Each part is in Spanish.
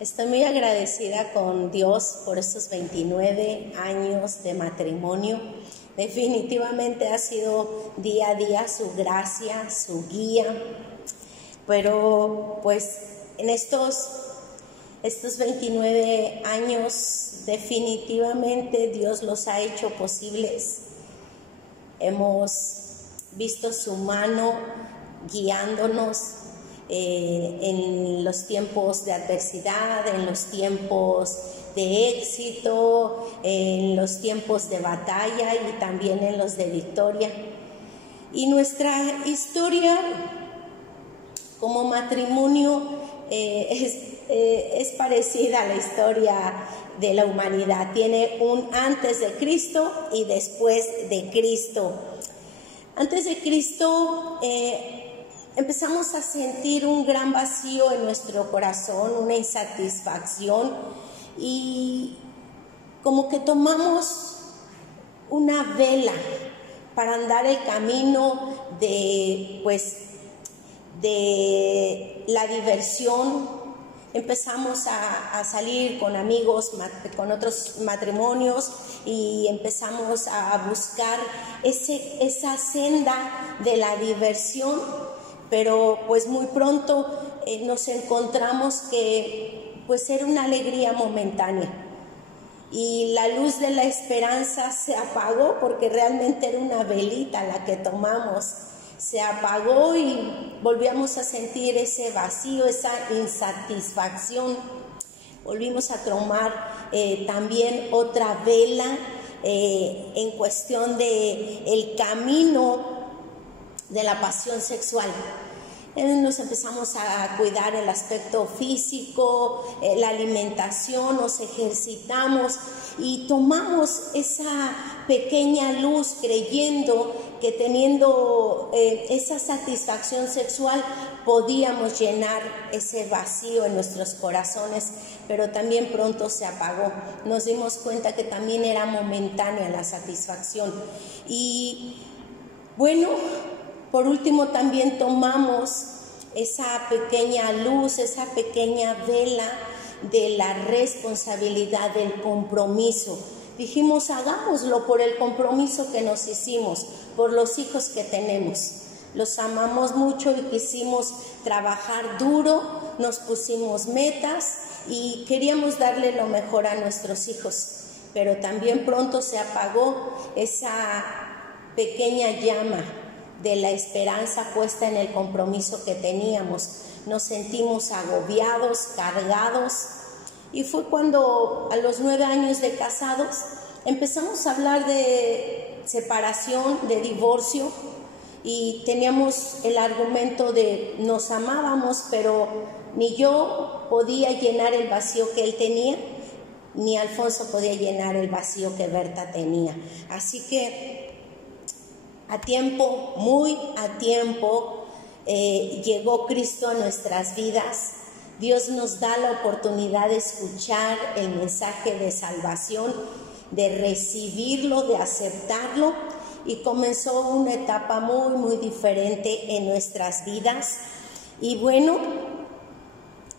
Estoy muy agradecida con Dios por estos 29 años de matrimonio. Definitivamente ha sido día a día su gracia, su guía, pero pues en estos 29 años definitivamente Dios los ha hecho posibles. Hemos visto su mano guiándonos en los tiempos de adversidad, en los tiempos de éxito, en los tiempos de batalla y también en los de victoria. Y nuestra historia como matrimonio es parecida a la historia de la humanidad. Tiene un antes de Cristo y después de Cristo. Antes de Cristo empezamos a sentir un gran vacío en nuestro corazón, una insatisfacción, y como que tomamos una vela para andar el camino de la diversión. Empezamos a salir con amigos, con otros matrimonios, y empezamos a buscar esa senda de la diversión. Pero pues muy pronto nos encontramos que pues era una alegría momentánea y la luz de la esperanza se apagó, porque realmente era una velita la que tomamos. Se apagó y volvíamos a sentir ese vacío, esa insatisfacción. Volvimos a tomar también otra vela en cuestión de el camino de la pasión sexual. Nos empezamos a cuidar el aspecto físico, la alimentación, nos ejercitamos y tomamos esa pequeña luz creyendo que teniendo esa satisfacción sexual podíamos llenar ese vacío en nuestros corazones, pero también pronto se apagó. Nos dimos cuenta que también era momentánea la satisfacción. Y bueno, por último también tomamos esa pequeña luz, esa pequeña vela de la responsabilidad, del compromiso. Dijimos, hagámoslo por el compromiso que nos hicimos, por los hijos que tenemos. Los amamos mucho y quisimos trabajar duro, nos pusimos metas y queríamos darle lo mejor a nuestros hijos. Pero también pronto se apagó esa pequeña llama de la esperanza puesta en el compromiso que teníamos. Nos sentimos agobiados, cargados, y fue cuando a los 9 años de casados empezamos a hablar de separación, de divorcio, y teníamos el argumento de nos amábamos, pero ni yo podía llenar el vacío que él tenía, ni Alfonso podía llenar el vacío que Berta tenía. Así que a tiempo, muy a tiempo, llegó Cristo a nuestras vidas. Dios nos da la oportunidad de escuchar el mensaje de salvación, de recibirlo, de aceptarlo, y comenzó una etapa muy, muy diferente en nuestras vidas. Y bueno,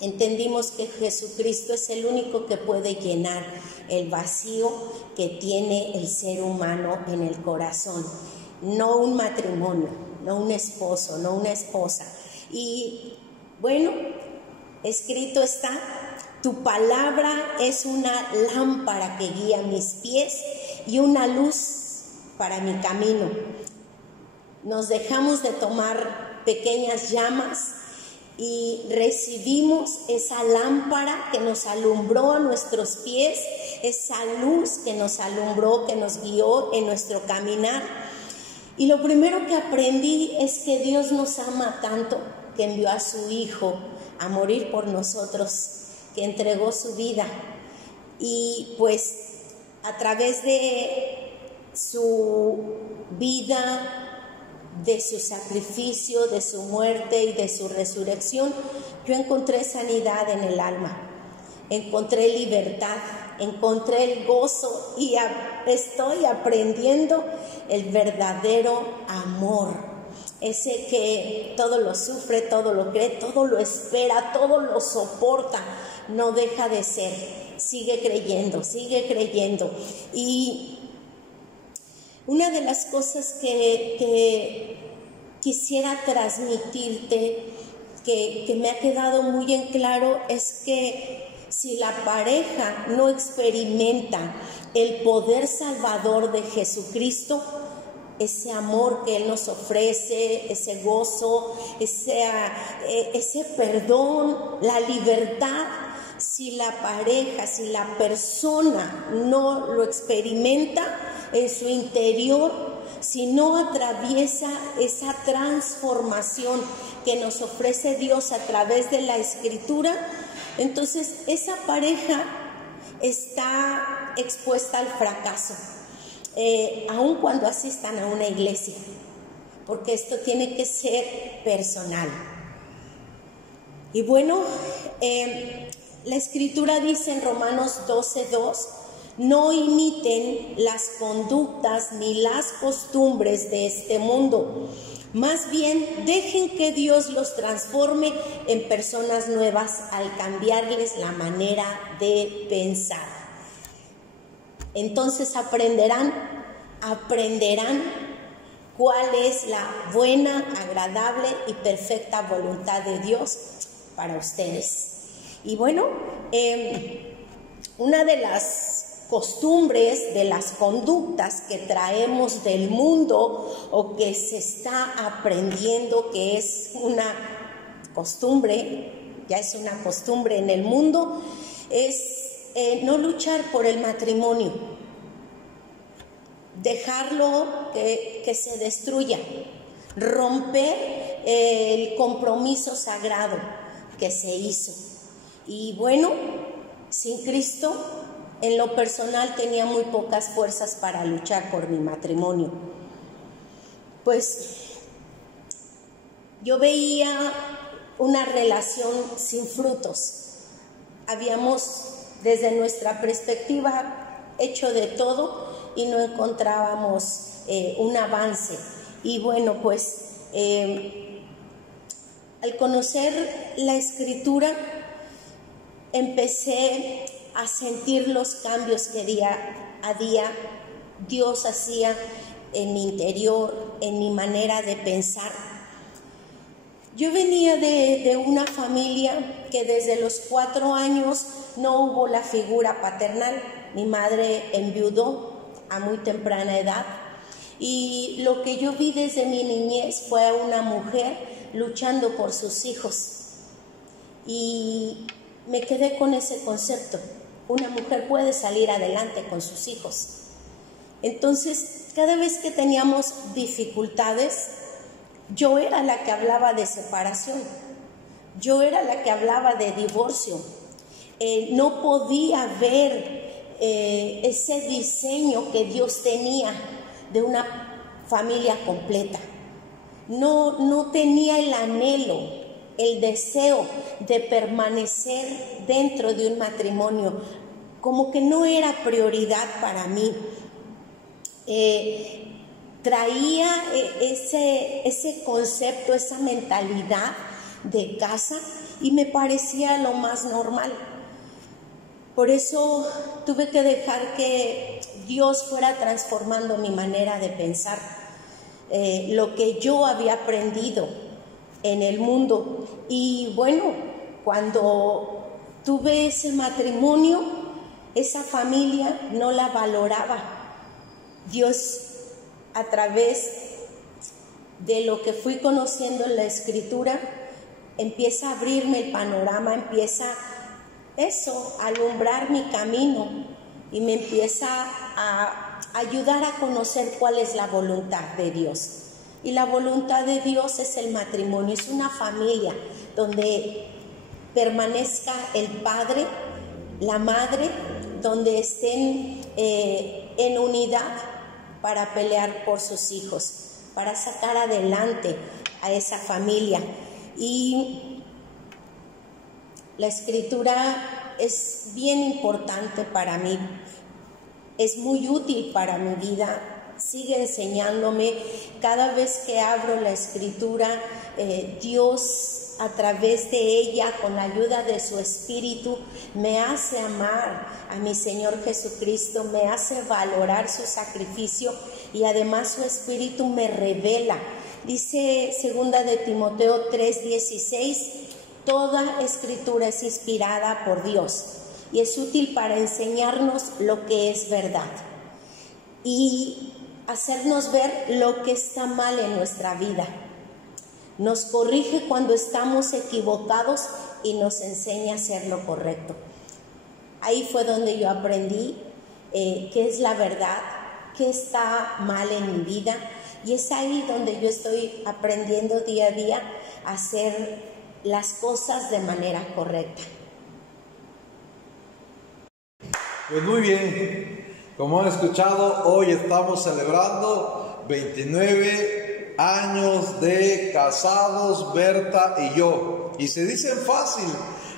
entendimos que Jesucristo es el único que puede llenar el vacío que tiene el ser humano en el corazón. No un matrimonio, no un esposo, no una esposa. Y bueno, escrito está, tu palabra es una lámpara que guía mis pies y una luz para mi camino. Nos dejamos de tomar pequeñas llamas y recibimos esa lámpara que nos alumbró a nuestros pies, esa luz que nos alumbró, que nos guió en nuestro caminar. Y lo primero que aprendí es que Dios nos ama tanto que envió a su Hijo a morir por nosotros, que entregó su vida. Y pues a través de su vida, de su sacrificio, de su muerte y de su resurrección, yo encontré sanidad en el alma, encontré libertad, encontré el gozo y estoy aprendiendo el verdadero amor. ese que todo lo sufre, todo lo cree, todo lo espera, todo lo soporta, no deja de ser, sigue creyendo. Y una de las cosas que quisiera transmitirte, que me ha quedado muy en claro, es que si la pareja no experimenta el poder salvador de Jesucristo, ese amor que Él nos ofrece, ese gozo, ese perdón, la libertad, si la pareja, si la persona no lo experimenta en su interior, si no atraviesa esa transformación que nos ofrece Dios a través de la Escritura, entonces esa pareja está expuesta al fracaso, aun cuando asistan a una iglesia, porque esto tiene que ser personal. Y bueno, la Escritura dice en Romanos 12:2, no imiten las conductas ni las costumbres de este mundo, más bien dejen que Dios los transforme en personas nuevas al cambiarles la manera de pensar. Entonces aprenderán cuál es la buena, agradable y perfecta voluntad de Dios para ustedes. Y bueno, una de las costumbres, de las conductas que traemos del mundo o que se está aprendiendo que es una costumbre, ya es una costumbre en el mundo, es no luchar por el matrimonio, dejarlo que se destruya, romper el compromiso sagrado que se hizo. Y bueno, sin Cristo, en lo personal tenía muy pocas fuerzas para luchar por mi matrimonio. Pues yo veía una relación sin frutos. Habíamos, desde nuestra perspectiva, hecho de todo y no encontrábamos un avance. Y bueno, pues al conocer la Escritura, empecé a sentir los cambios que día a día Dios hacía en mi interior, en mi manera de pensar. Yo venía de una familia que desde los 4 años no hubo la figura paternal. Mi madre enviudó a muy temprana edad y lo que yo vi desde mi niñez fue a una mujer luchando por sus hijos. Y me quedé con ese concepto. Una mujer puede salir adelante con sus hijos. Entonces, cada vez que teníamos dificultades, yo era la que hablaba de separación. Yo era la que hablaba de divorcio. No podía ver ese diseño que Dios tenía de una familia completa. No tenía el anhelo, el deseo de permanecer dentro de un matrimonio, como que no era prioridad para mí. Traía ese concepto, esa mentalidad de casa y me parecía lo más normal. Por eso tuve que dejar que Dios fuera transformando mi manera de pensar, lo que yo había aprendido en el mundo. Y bueno, cuando tuve ese matrimonio, esa familia no la valoraba. Dios, a través de lo que fui conociendo en la Escritura, empieza a abrirme el panorama, empieza a alumbrar mi camino y me empieza a ayudar a conocer cuál es la voluntad de Dios. Y la voluntad de Dios es el matrimonio, es una familia donde permanezca el padre, la madre, donde estén en unidad para pelear por sus hijos, para sacar adelante a esa familia. Y la Escritura es bien importante para mí, es muy útil para mi vida. sigue enseñándome. Cada vez que abro la Escritura, Dios a través de ella, con la ayuda de su Espíritu, me hace amar a mi Señor Jesucristo, me hace valorar su sacrificio, y además su Espíritu me revela. Dice 2 de Timoteo 3:16, toda Escritura es inspirada por Dios y es útil para enseñarnos lo que es verdad y hacernos ver lo que está mal en nuestra vida. Nos corrige cuando estamos equivocados y nos enseña a hacer lo correcto. Ahí fue donde yo aprendí qué es la verdad, qué está mal en mi vida, y es ahí donde yo estoy aprendiendo día a día a hacer las cosas de manera correcta. Pues muy bien, como han escuchado, hoy estamos celebrando 29 años de casados, Berta y yo. Y se dicen fácil,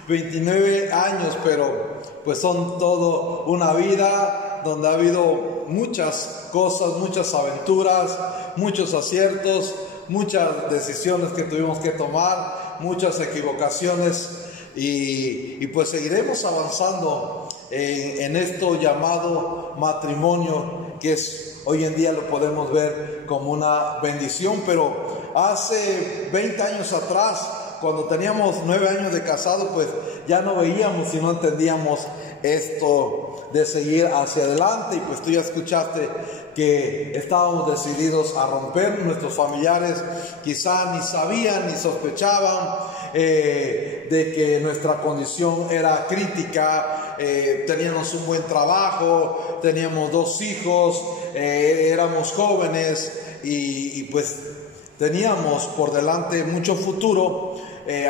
29 años, pero pues son todo una vida donde ha habido muchas cosas, muchas aventuras, muchos aciertos, muchas decisiones que tuvimos que tomar, muchas equivocaciones, y pues seguiremos avanzando en esto llamado matrimonio, que es hoy en día lo podemos ver como una bendición. Pero hace 20 años atrás, cuando teníamos 9 años de casado, pues ya no veíamos y no entendíamos esto de seguir hacia adelante. Y pues tú ya escuchaste que estábamos decididos a romper. Nuestros familiares quizá ni sabían ni sospechaban de que nuestra condición era crítica. Teníamos un buen trabajo, teníamos 2 hijos, éramos jóvenes y pues teníamos por delante mucho futuro,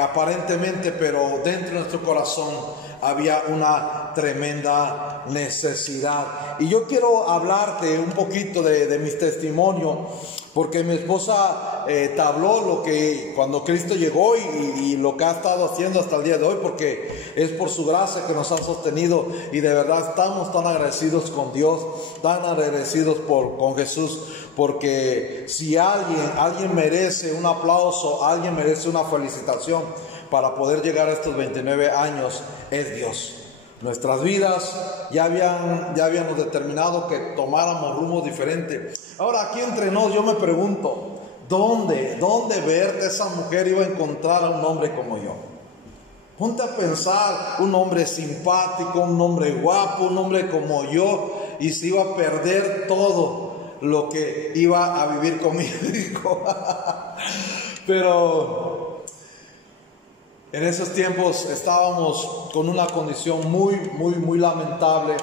aparentemente, pero dentro de nuestro corazón había una tremenda necesidad. Y yo quiero hablarte un poquito de mi testimonio, porque mi esposa te habló lo que cuando Cristo llegó y lo que ha estado haciendo hasta el día de hoy, porque es por su gracia que nos ha sostenido, y de verdad estamos tan agradecidos con Dios, tan agradecidos con Jesús, porque si alguien merece un aplauso, alguien merece una felicitación para poder llegar a estos 29 años, es Dios. Nuestras vidas ya habíamos determinado que tomáramos rumbo diferente. Ahora, aquí entre nos, yo me pregunto, ¿dónde Berta, esa mujer, iba a encontrar a un hombre como yo? Ponte a pensar, un hombre simpático, un hombre guapo, un hombre como yo, y se iba a perder todo lo que iba a vivir conmigo. Pero en esos tiempos estábamos con una condición muy lamentable.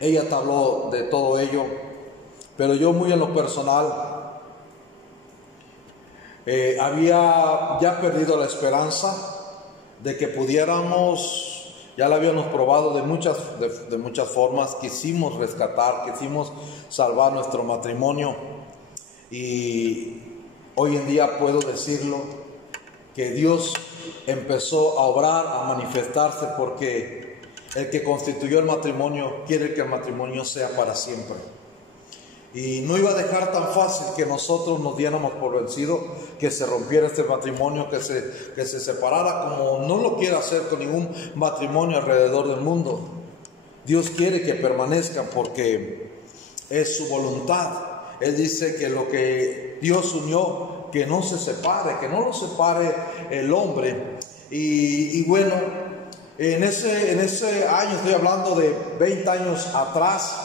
Ella te habló de todo ello, pero yo muy en lo personal había ya perdido la esperanza de que pudiéramos, ya la habíamos probado de muchas formas, quisimos rescatar, quisimos salvar nuestro matrimonio, y hoy en día puedo decirlo, que Dios empezó a obrar, a manifestarse, porque el que constituyó el matrimonio quiere que el matrimonio sea para siempre. Y no iba a dejar tan fácil que nosotros nos diéramos por vencido, que se rompiera este matrimonio, que se separara, como no lo quiere hacer con ningún matrimonio alrededor del mundo. Dios quiere que permanezcan porque es su voluntad. Él dice que lo que Dios unió, que no se separe, que no lo separe el hombre. Y bueno, en ese año, estoy hablando de 20 años atrás,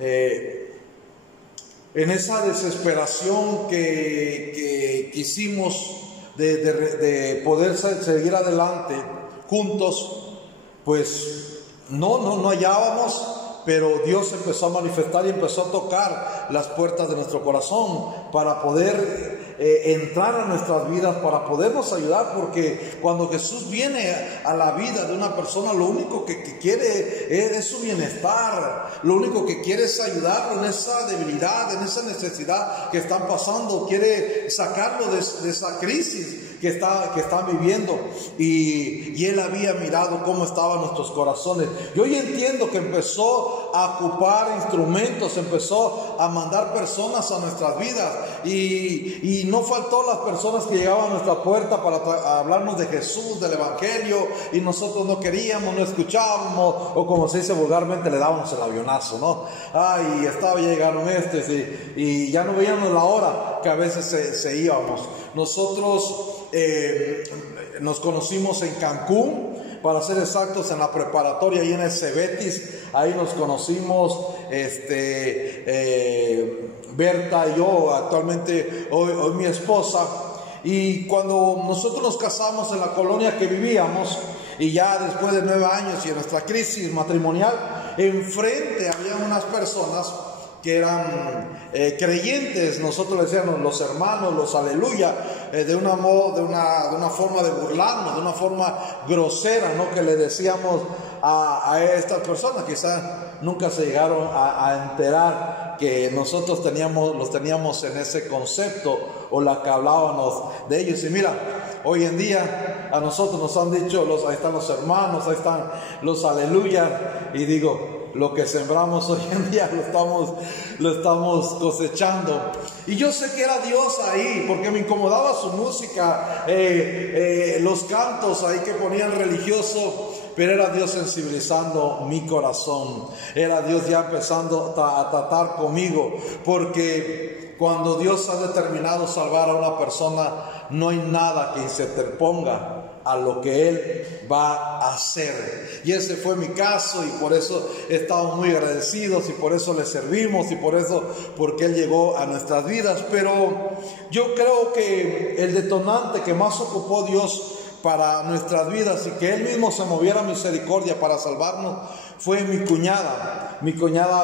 en esa desesperación que quisimos de poder seguir adelante juntos, pues no hallábamos. Pero Dios empezó a manifestar y empezó a tocar las puertas de nuestro corazón para poder entrar a nuestras vidas, para podernos ayudar, porque cuando Jesús viene a la vida de una persona, lo único que quiere es su bienestar, lo único que quiere es ayudarlo en esa debilidad, en esa necesidad que están pasando, quiere sacarlo de esa crisis que están viviendo, y él había mirado cómo estaban nuestros corazones. Y hoy entiendo que empezó a ocupar instrumentos, empezó a mandar personas a nuestras vidas, y no faltó las personas que llegaban a nuestra puerta para hablarnos de Jesús, del Evangelio, y nosotros no queríamos, no escuchábamos, o como se dice vulgarmente, le dábamos el avionazo, ¿no? Ay, llegaron y ya no veíamos la hora que a veces se íbamos. Nosotros nos conocimos en Cancún, para ser exactos, en la preparatoria y en el Cebetis. Ahí nos conocimos, Berta y yo, actualmente hoy mi esposa. Y cuando nosotros nos casamos en la colonia que vivíamos, y ya después de 9 años y en nuestra crisis matrimonial, enfrente había unas personas que eran creyentes. Nosotros le decíamos los hermanos, los aleluya, de una forma de burlarnos, de una forma grosera, ¿no? Que le decíamos a estas personas. Quizás nunca se llegaron a enterar que nosotros los teníamos en ese concepto, o la que hablábamos de ellos. Y mira, hoy en día a nosotros nos han dicho, ahí están los hermanos, ahí están los aleluya, y digo, lo que sembramos hoy en día lo estamos cosechando. Y yo sé que era Dios ahí, porque me incomodaba su música, los cantos ahí que ponían religioso, pero era Dios sensibilizando mi corazón, era Dios ya empezando a tratar conmigo, porque cuando Dios ha determinado salvar a una persona, no hay nada que se interponga a lo que Él va a hacer. Y ese fue mi caso, y por eso estamos muy agradecidos, y por eso le servimos, y porque Él llegó a nuestras vidas. Pero yo creo que el detonante que más ocupó Dios para nuestras vidas, y que Él mismo se moviera a misericordia para salvarnos, fue mi cuñada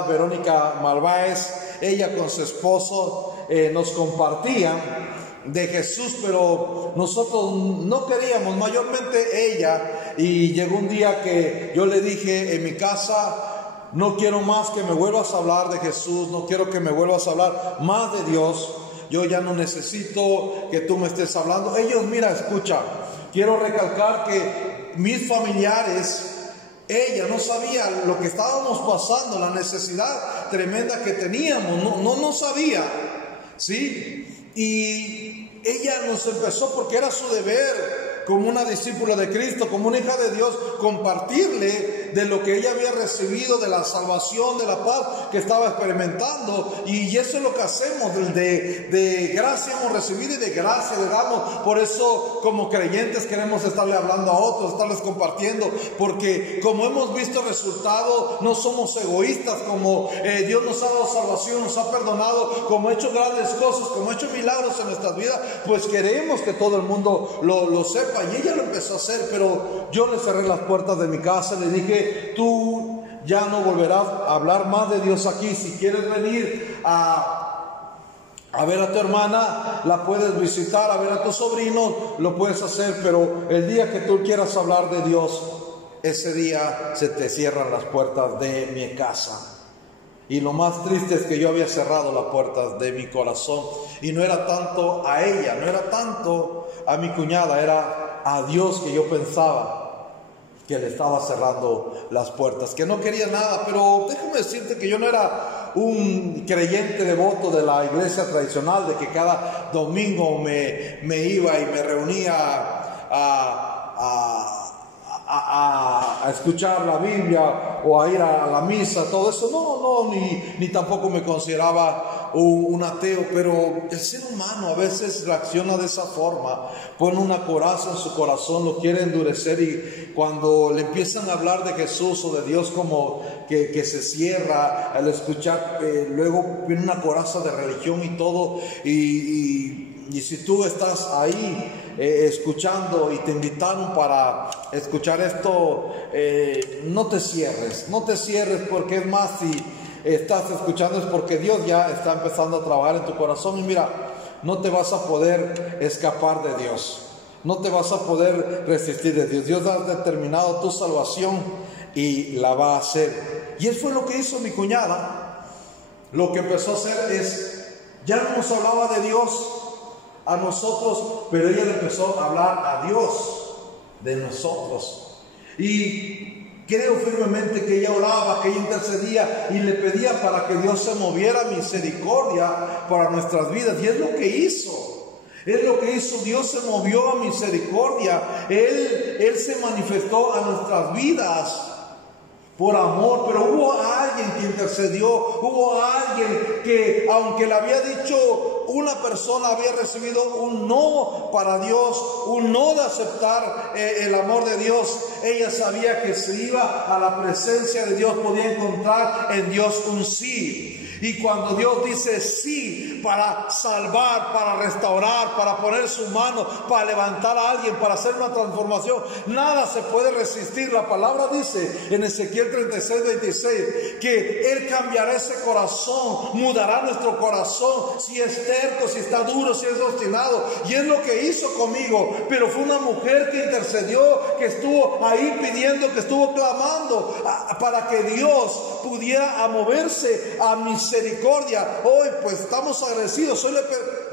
Verónica Malváez. Ella con su esposo nos compartían de Jesús, pero nosotros no queríamos, mayormente ella. Y llegó un día que yo le dije en mi casa: no quiero más que me vuelvas a hablar de Jesús, no quiero que me vuelvas a hablar más de Dios, yo ya no necesito que tú me estés hablando. Ellos, mira, escucha, quiero recalcar que mis familiares, ella no sabía lo que estábamos pasando, la necesidad tremenda que teníamos, no sabía, ¿sí? Y ella nos empezó, porque era su deber como una discípula de Cristo, como una hija de Dios, compartirle de lo que ella había recibido, de la salvación, de la paz que estaba experimentando. Y eso es lo que hacemos, de gracia hemos recibido y de gracia le damos. Por eso, como creyentes, queremos estarle hablando a otros, estarles compartiendo, porque como hemos visto resultados, no somos egoístas. Como Dios nos ha dado salvación, nos ha perdonado, como ha hecho grandes cosas, como ha hecho milagros en nuestras vidas, pues queremos que todo el mundo lo sepa. Y ella lo empezó a hacer, pero yo le cerré las puertas de mi casa, le dije: tú ya no volverás a hablar más de Dios aquí. Si quieres venir a ver a tu hermana, la puedes visitar, a ver a tu sobrino, lo puedes hacer, pero el día que tú quieras hablar de Dios, ese día se te cierran las puertas de mi casa. Y lo más triste es que yo había cerrado las puertas de mi corazón, y no era tanto a ella, no era tanto a mi cuñada, era a Dios que yo pensaba que le estaba cerrando las puertas, que no quería nada. Pero déjame decirte que yo no era un creyente devoto de la iglesia tradicional, de que cada domingo me iba y me reunía a escuchar la Biblia o a ir a la misa, todo eso. Ni tampoco me consideraba un ateo, pero el ser humano a veces reacciona de esa forma, pone una coraza en su corazón, lo quiere endurecer, y cuando le empiezan a hablar de Jesús o de Dios, como que se cierra al escuchar. Luego viene una coraza de religión y todo, y si tú estás ahí escuchando y te invitaron para escuchar esto, no te cierres, porque es más, si estás escuchando es porque Dios ya está empezando a trabajar en tu corazón. Y mira, no te vas a poder escapar de Dios, no te vas a poder resistir de Dios. Dios ha determinado tu salvación y la va a hacer. Y eso fue lo que hizo mi cuñada. Lo que empezó a hacer es, ya no nos hablaba de Dios, a nosotros, pero ella le empezó a hablar a Dios de nosotros. Y creo firmemente que ella oraba, que ella intercedía y le pedía para que Dios se moviera misericordia para nuestras vidas. Y es lo que hizo. Es lo que hizo. Dios se movió a misericordia. Él se manifestó a nuestras vidas por amor, pero hubo alguien que intercedió, hubo alguien que, aunque le había dicho, una persona había recibido un no para Dios, un no de aceptar el amor de Dios. Ella sabía que si iba a la presencia de Dios podía encontrar en Dios un sí. Y cuando Dios dice sí para salvar, para restaurar, para poner su mano, para levantar a alguien, para hacer una transformación, nada se puede resistir. La palabra dice en Ezequiel 36:26 que Él cambiará ese corazón, mudará nuestro corazón, si es terco, si está duro, si es obstinado. Y es lo que hizo conmigo. Pero fue una mujer que intercedió, que estuvo ahí pidiendo, que estuvo clamando para que Dios pudiera moverse a misericordia. Hoy pues estamos agradecidos. Hoy le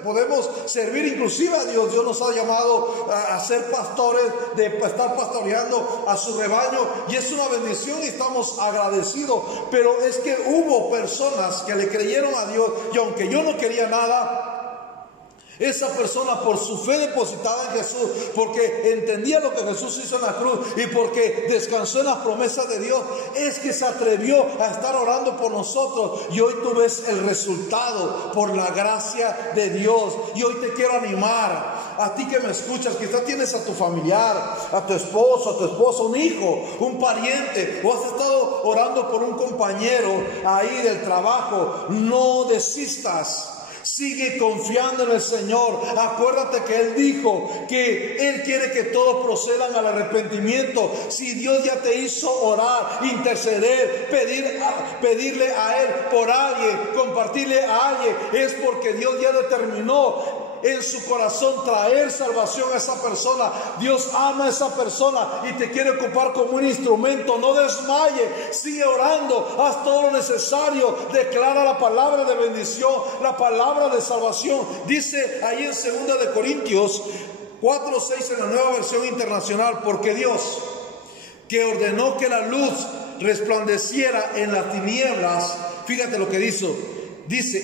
podemos servir inclusive a Dios. Dios nos ha llamado a ser pastores, de estar pastoreando a su rebaño, y es una bendición y estamos agradecidos. Pero es que hubo personas que le creyeron a Dios, y aunque yo no quería nada, esa persona, por su fe depositada en Jesús, porque entendía lo que Jesús hizo en la cruz y porque descansó en las promesas de Dios, es que se atrevió a estar orando por nosotros. Y hoy tú ves el resultado por la gracia de Dios. Y hoy te quiero animar, a ti que me escuchas, quizás tienes a tu familiar, a tu esposo, a tu esposa, un hijo, un pariente, o has estado orando por un compañero ahí del trabajo. No desistas. Sigue confiando en el Señor. Acuérdate que Él dijo que Él quiere que todos procedan al arrepentimiento. Si Dios ya te hizo orar, interceder, pedirle a Él por alguien, compartirle a alguien, es porque Dios ya determinó en su corazón traer salvación a esa persona. Dios ama a esa persona y te quiere ocupar como un instrumento. No desmaye, sigue orando, haz todo lo necesario, declara la palabra de bendición, la palabra de salvación. Dice ahí en 2 de Corintios 4:6 en la Nueva Versión Internacional: porque Dios, que ordenó que la luz resplandeciera en las tinieblas, fíjate lo que dice,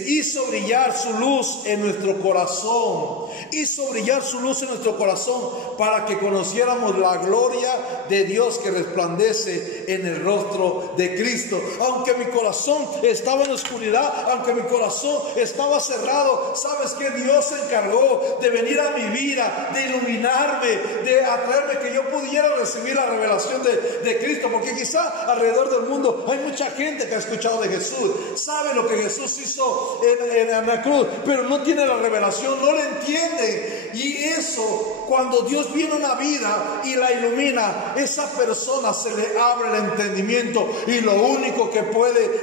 hizo brillar su luz en nuestro corazón. Hizo brillar su luz en nuestro corazón para que conociéramos la gloria de Dios que resplandece en el rostro de Cristo. Aunque mi corazón estaba en oscuridad, aunque mi corazón estaba cerrado, ¿sabes qué? Dios se encargó de venir a mi vida, de iluminarme, de atraerme, que yo pudiera recibir la revelación de Cristo. Porque quizá alrededor del mundo hay mucha gente que ha escuchado de Jesús, sabe lo que Jesús hizo en la cruz, pero no tiene la revelación, no lo entiende. Y eso, cuando Dios viene a una vida y la ilumina, esa persona se le abre el entendimiento, y lo único que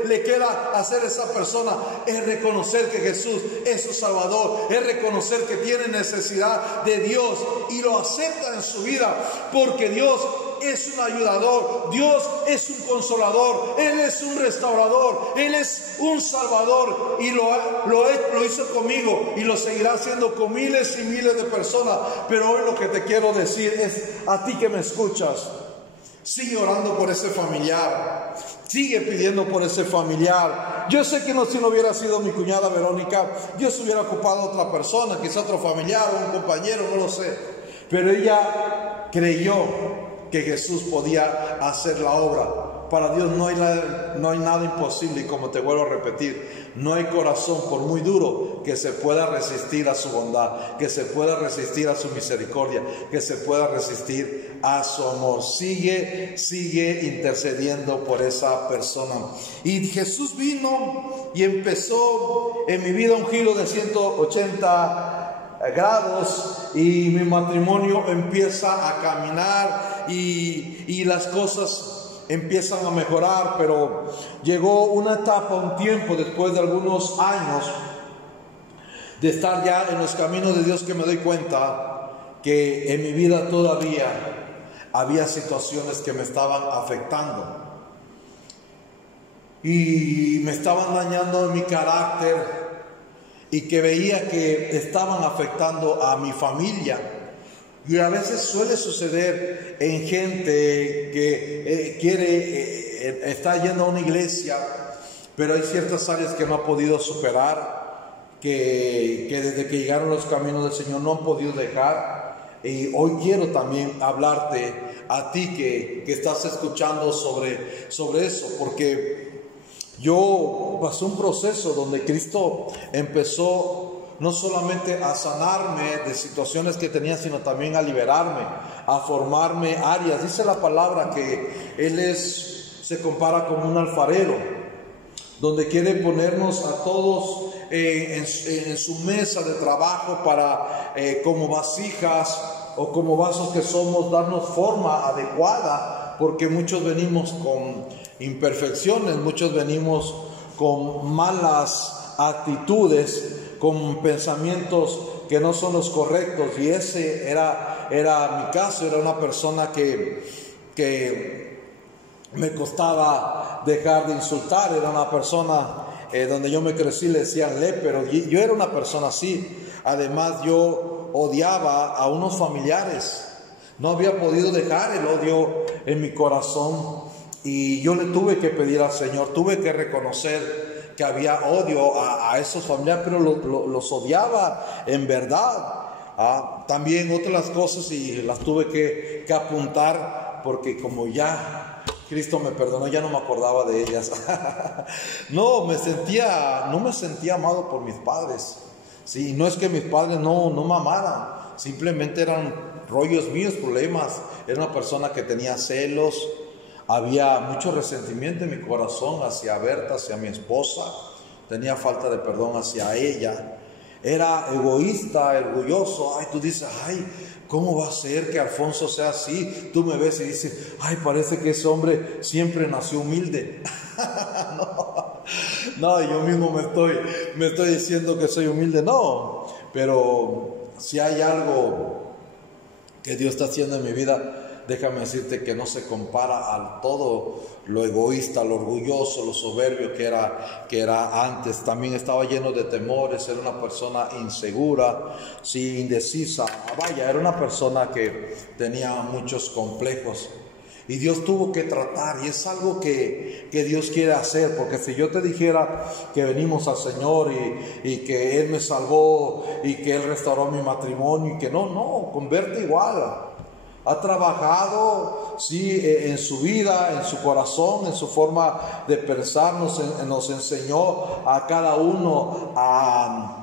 le queda hacer a esa persona es reconocer que Jesús es su Salvador, es reconocer que tiene necesidad de Dios y lo acepta en su vida, porque Dios es un ayudador, Dios es un consolador, Él es un restaurador, Él es un salvador, y lo hizo conmigo y lo seguirá haciendo con miles y miles de personas. Pero hoy lo que te quiero decir es a ti que me escuchas: sigue orando por ese familiar, sigue pidiendo por ese familiar. Yo sé que si no hubiera sido mi cuñada Verónica, Dios hubiera ocupado a otra persona, quizá otro familiar o un compañero, no lo sé, pero ella creyó que Jesús podía hacer la obra. Para Dios no hay nada imposible, y como te vuelvo a repetir, no hay corazón, por muy duro, que se pueda resistir a su bondad, que se pueda resistir a su misericordia, que se pueda resistir a su amor. Sigue intercediendo por esa persona. Y Jesús vino y empezó en mi vida un giro de 180 grados, y mi matrimonio empieza a caminar y las cosas empiezan a mejorar. Pero llegó una etapa, un tiempo, después de algunos años de estar ya en los caminos de Dios, que me doy cuenta que en mi vida todavía había situaciones que me estaban afectando y me estaban dañando en mi carácter, y que veía que estaban afectando a mi familia. Y a veces suele suceder en gente que está yendo a una iglesia, pero hay ciertas áreas que no ha podido superar, que desde que llegaron los caminos del Señor no han podido dejar. Y hoy quiero también hablarte a ti que estás escuchando sobre eso, porque yo pasé un proceso donde Cristo empezó no solamente a sanarme de situaciones que tenía, sino también a liberarme, a formarme áreas. Dice la palabra que Él se compara como un alfarero, donde quiere ponernos a todos en su mesa de trabajo para, como vasijas o como vasos que somos, darnos forma adecuada, porque muchos venimos con imperfecciones, muchos venimos con malas actitudes, con pensamientos que no son los correctos, y ese era mi caso. Era una persona que me costaba dejar de insultar. Era una persona donde yo me crecí le decían lépero. Yo era una persona así. Además, yo odiaba a unos familiares. No había podido dejar el odio en mi corazón, y yo le tuve que pedir al Señor, tuve que reconocer que había odio a esos familiares, pero los odiaba en verdad. También otras cosas, y las tuve que apuntar, porque como ya Cristo me perdonó, ya no me acordaba de ellas. No me sentía amado por mis padres. Sí, no es que mis padres no me amaran, simplemente eran rollos míos, problemas. Era una persona que tenía celos. Había mucho resentimiento en mi corazón hacia Berta, hacia mi esposa. Tenía falta de perdón hacia ella. Era egoísta, orgulloso. Ay, tú dices, ay, ¿cómo va a ser que Alfonso sea así? Tú me ves y dices, ay, parece que ese hombre siempre nació humilde. No, yo mismo me estoy diciendo que soy humilde. No, pero si hay algo que Dios está haciendo en mi vida, déjame decirte que no se compara a todo lo egoísta, lo orgulloso, lo soberbio que era antes. También estaba lleno de temores, era una persona insegura, sí, indecisa. Vaya, era una persona que tenía muchos complejos. Y Dios tuvo que tratar, y es algo que Dios quiere hacer, porque si yo te dijera que venimos al Señor y que Él me salvó y que Él restauró mi matrimonio, y que no, convierte igual. Ha trabajado, sí, en su vida, en su corazón, en su forma de pensar. Nos enseñó a cada uno a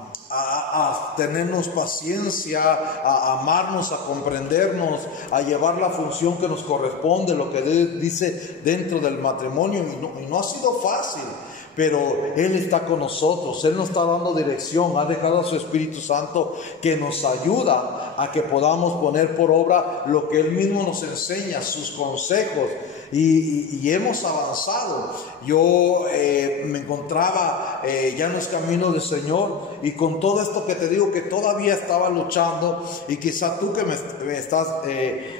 tenernos paciencia, a amarnos, a comprendernos, a llevar la función que nos corresponde, lo que Dios dice dentro del matrimonio. Y no ha sido fácil, pero Él está con nosotros. Él nos está dando dirección, ha dejado a su Espíritu Santo que nos ayuda a que podamos poner por obra lo que Él mismo nos enseña, sus consejos, y hemos avanzado. Yo me encontraba ya en los caminos del Señor, y con todo esto que te digo, que todavía estaba luchando, y quizá tú que me estás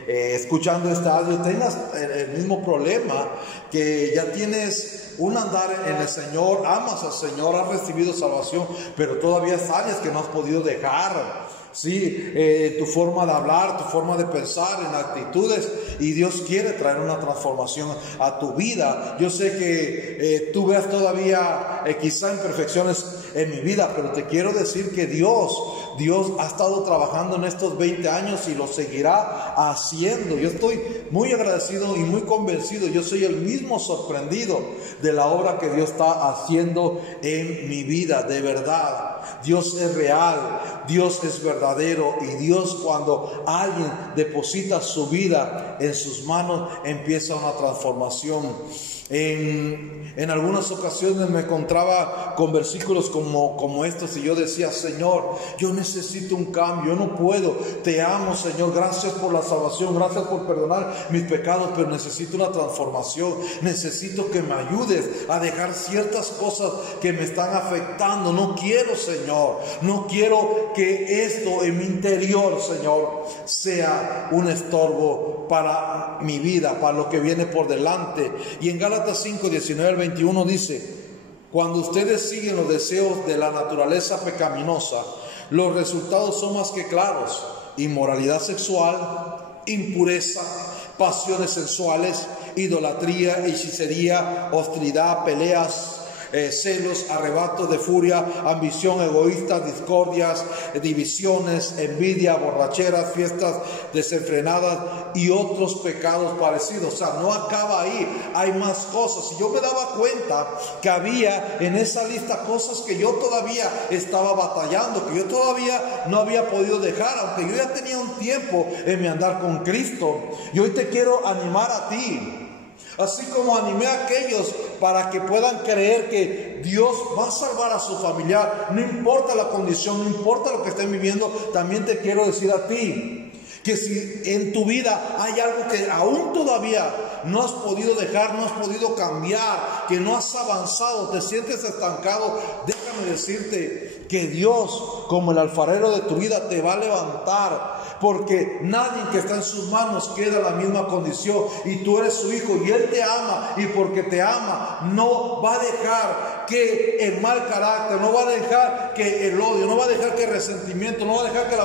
escuchando este audio tengas el mismo problema, que ya tienes un andar en el Señor, amas al Señor, has recibido salvación, pero todavía hay áreas que no has podido dejar. Sí, tu forma de hablar, tu forma de pensar, en actitudes, y Dios quiere traer una transformación a tu vida. Yo sé que tú veas todavía quizá imperfecciones en mi vida, pero te quiero decir que Dios ha estado trabajando en estos 20 años y lo seguirá haciendo. Yo estoy muy agradecido y muy convencido. Yo soy el mismo sorprendido de la obra que Dios está haciendo en mi vida, de verdad. Dios es real, Dios es verdadero, y Dios, cuando alguien deposita su vida en sus manos, empieza una transformación. En algunas ocasiones me encontraba con versículos como estos, y yo decía, Señor, yo necesito un cambio, yo no puedo. Te amo, Señor, gracias por la salvación, gracias por perdonar mis pecados, pero necesito una transformación. Necesito que me ayudes a dejar ciertas cosas que me están afectando. No quiero, Señor, no quiero que esto en mi interior, Señor, sea un estorbo para mi vida, para lo que viene por delante. Y en Gálatas 5, 19 al 21 dice: Cuando ustedes siguen los deseos de la naturaleza pecaminosa, los resultados son más que claros: inmoralidad sexual, impureza, pasiones sensuales, idolatría, hechicería, hostilidad, peleas, celos, arrebatos de furia, ambición egoísta, discordias, divisiones, envidia, borracheras, fiestas desenfrenadas y otros pecados parecidos. O sea, no acaba ahí, hay más cosas. Y yo me daba cuenta que había en esa lista cosas que yo todavía estaba batallando, que yo todavía no había podido dejar, aunque yo ya tenía un tiempo en mi andar con Cristo. Y hoy te quiero animar a ti, así como animé a aquellos para que puedan creer que Dios va a salvar a su familiar, no importa la condición, no importa lo que estén viviendo. También te quiero decir a ti que si en tu vida hay algo que aún todavía no has podido dejar, no has podido cambiar, que no has avanzado, te sientes estancado, déjame decirte que Dios, como el alfarero de tu vida, te va a levantar. Porque nadie que está en sus manos queda en la misma condición, y tú eres su hijo y Él te ama, y porque te ama no va a dejar que el mal carácter, no va a dejar que el odio, no va a dejar que el resentimiento, no va a dejar que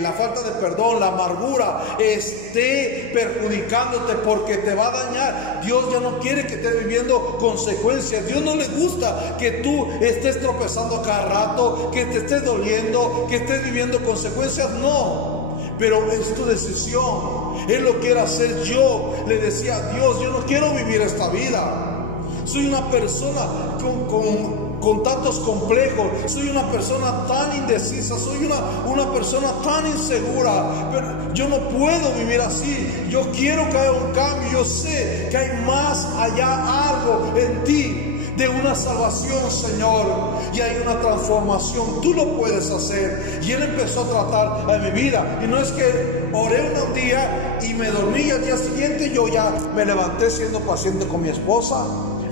la falta de perdón, la amargura esté perjudicándote, porque te va a dañar. Dios ya no quiere que estés viviendo consecuencias. Dios no le gusta que tú estés tropezando cada rato, que te estés doliendo, que estés viviendo consecuencias. No, pero es tu decisión. Él lo quiere hacer. Yo le decía a Dios: yo no quiero vivir esta vida. Soy una persona con tantos complejos, soy una persona tan indecisa, soy una persona tan insegura, pero yo no puedo vivir así. Yo quiero que haya un cambio. Yo sé que hay más allá, algo en ti de una salvación, Señor, y hay una transformación. Tú lo puedes hacer. Y Él empezó a tratar a mi vida, y no es que oré un día y me dormí, y al día siguiente yo ya me levanté siendo paciente con mi esposa,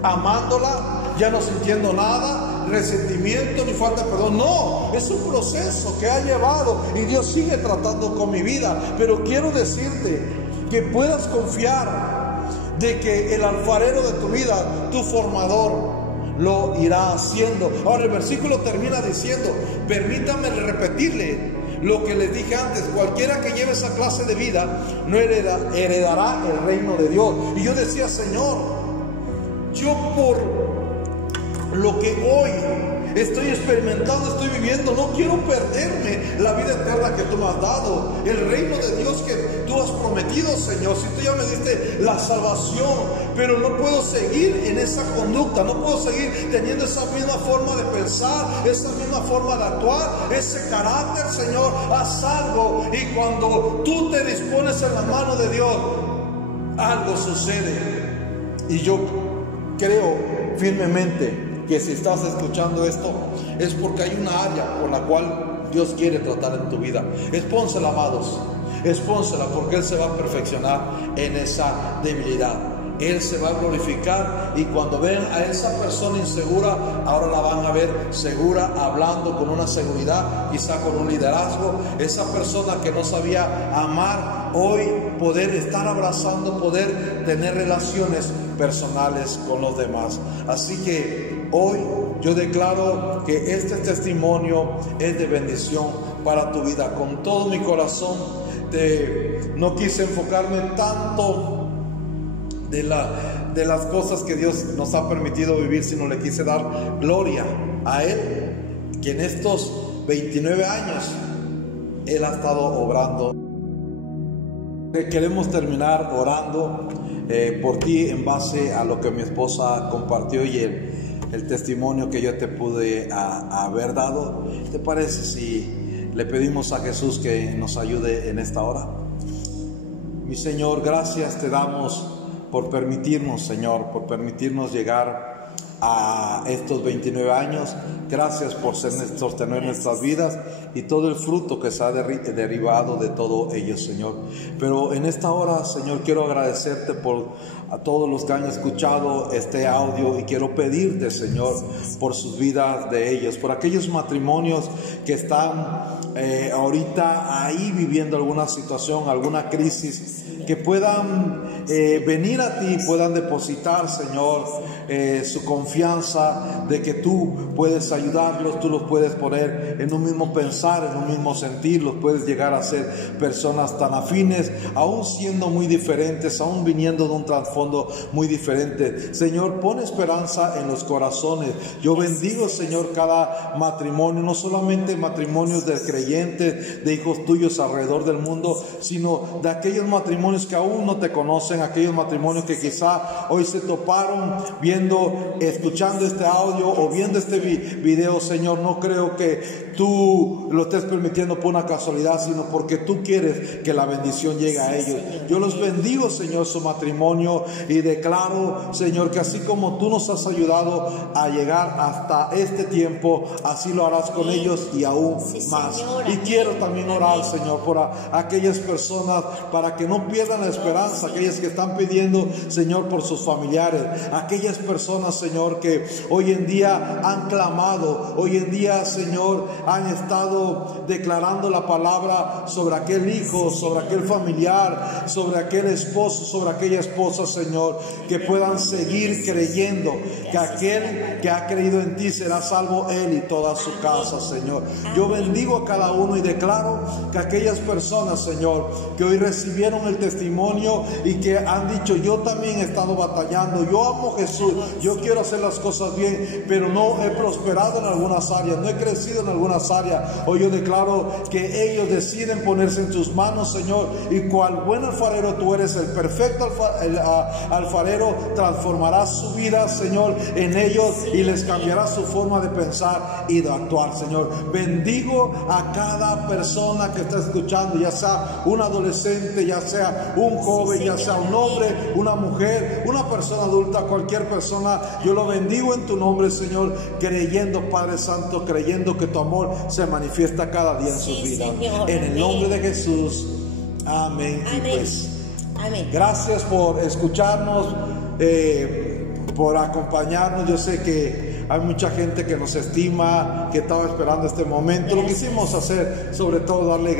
amándola, ya no sintiendo nada, resentimiento ni falta de perdón. No, es un proceso que ha llevado, y Dios sigue tratando con mi vida. Pero quiero decirte que puedas confiar de que el alfarero de tu vida, tu formador, lo irá haciendo. Ahora el versículo termina diciendo, permítame repetirle lo que les dije antes: cualquiera que lleve esa clase de vida no heredará el reino de Dios. Y yo decía: Señor, yo por lo que hoy estoy experimentando, estoy viviendo, no quiero perderme la vida eterna que tú me has dado, el reino de Dios que tú has prometido, Señor. Si tú ya me diste la salvación, pero no puedo seguir en esa conducta, no puedo seguir teniendo esa misma forma de pensar, esa misma forma de actuar, ese carácter, Señor. Haz algo, y cuando tú te dispones en la mano de Dios, algo sucede. Y yo creo firmemente que si estás escuchando esto es porque hay una área por la cual Dios quiere tratar en tu vida. Expónsela, amados, expónsela, porque Él se va a perfeccionar en esa debilidad. Él se va a glorificar, y cuando vean a esa persona insegura, ahora la van a ver segura, hablando con una seguridad, quizá con un liderazgo. Esa persona que no sabía amar, hoy poder estar abrazando, poder tener relaciones personales con los demás. Así que hoy yo declaro que este testimonio es de bendición para tu vida. Con todo mi corazón, no quise enfocarme tanto de las cosas que Dios nos ha permitido vivir, sino le quise dar gloria a Él, que en estos 29 años Él ha estado obrando. Queremos terminar orando por ti en base a lo que mi esposa compartió y el testimonio que yo te pude haber dado. ¿Te parece si le pedimos a Jesús que nos ayude en esta hora? Mi Señor, gracias te damos por permitirnos, Señor, por permitirnos llegar a estos 29 años. Gracias por sostener nuestras vidas y todo el fruto que se ha derivado de todo ello, Señor. Pero en esta hora, Señor, quiero agradecerte a todos los que han escuchado este audio, y quiero pedirte, Señor, por sus vidas de ellos, por aquellos matrimonios que están ahorita ahí viviendo alguna situación, alguna crisis, que puedan venir a ti, puedan depositar, Señor, su confianza de que tú puedes ayudarlos, tú los puedes poner en un mismo pensar, en un mismo sentir, los puedes llegar a ser personas tan afines, aún siendo muy diferentes, aún viniendo de un trasfondo muy diferente. Señor, pon esperanza en los corazones. Yo bendigo, Señor, cada matrimonio, no solamente matrimonios de creyentes, de hijos tuyos alrededor del mundo, sino de aquellos matrimonios que aún no te conocen, aquellos matrimonios que quizá hoy se toparon viendo, escuchando este audio o viendo este video. Señor, no creo que tú lo estés permitiendo por una casualidad, sino porque tú quieres que la bendición llegue a ellos. Yo los bendigo, Señor, su matrimonio, y declaro, Señor, que así como tú nos has ayudado a llegar hasta este tiempo, así lo harás con ellos y aún más. Y quiero también orar, Señor, por aquellas personas, para que no pierdan la esperanza, aquellas que están pidiendo, Señor, por sus familiares, aquellas personas, Señor, que hoy en día han clamado, hoy en día, Señor, han estado declarando la palabra sobre aquel hijo, sobre aquel familiar, sobre aquel esposo, sobre aquella esposa, Señor, que puedan seguir creyendo que aquel que ha creído en ti será salvo él y toda su casa, Señor. Yo bendigo a cada uno y declaro que aquellas personas, Señor, que hoy recibieron el testimonio y que han dicho: yo también he estado batallando, yo amo a Jesús, yo quiero hacer las cosas bien, pero no he prosperado en algunas áreas, no he crecido en algunas áreas. Hoy yo declaro que ellos deciden ponerse en tus manos, Señor, y cual buen alfarero tú eres, el perfecto alfarero, transformarás su vida, Señor, en ellos, y les cambiará su forma de pensar y de actuar, Señor. Bendigo a cada persona que está escuchando, ya sea un adolescente, ya sea un joven, ya sea un hombre, una mujer, una persona adulta, cualquier persona. Yo lo bendigo en tu nombre, Señor, creyendo, Padre Santo, creyendo que tu amor se manifiesta cada día en sus vidas. Señor, en el nombre de Jesús, amén. Y pues, gracias por escucharnos, por acompañarnos. Yo sé que hay mucha gente que nos estima, que estaba esperando este momento. Lo quisimos hacer, sobre todo, darle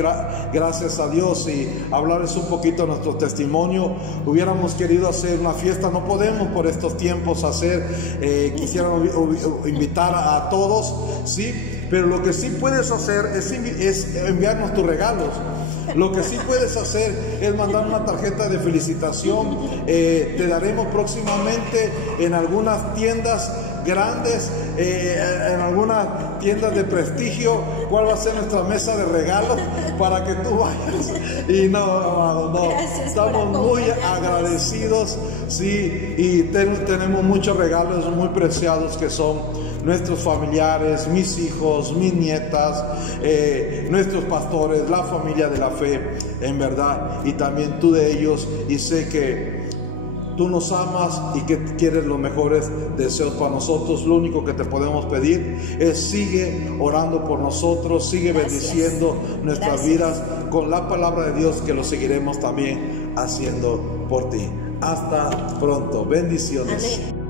gracias a Dios y hablarles un poquito de nuestro testimonio. Hubiéramos querido hacer una fiesta, no podemos por estos tiempos hacer. Quisiéramos invitar a todos, sí, pero lo que sí puedes hacer es enviarnos tus regalos. Lo que sí puedes hacer es mandar una tarjeta de felicitación. Te daremos próximamente en algunas tiendas grandes, en algunas tiendas de prestigio, cuál va a ser nuestra mesa de regalos para que tú vayas. Y no, amado, no, estamos muy agradecidos, sí, y tenemos muchos regalos muy preciados que son nuestros familiares, mis hijos, mis nietas, nuestros pastores, la familia de la fe, en verdad, y también tú de ellos. Y sé que tú nos amas y que quieres los mejores deseos para nosotros. Lo único que te podemos pedir es: sigue orando por nosotros, sigue bendiciendo nuestras vidas con la palabra de Dios, que lo seguiremos también haciendo por ti. Hasta pronto. Bendiciones. Amén.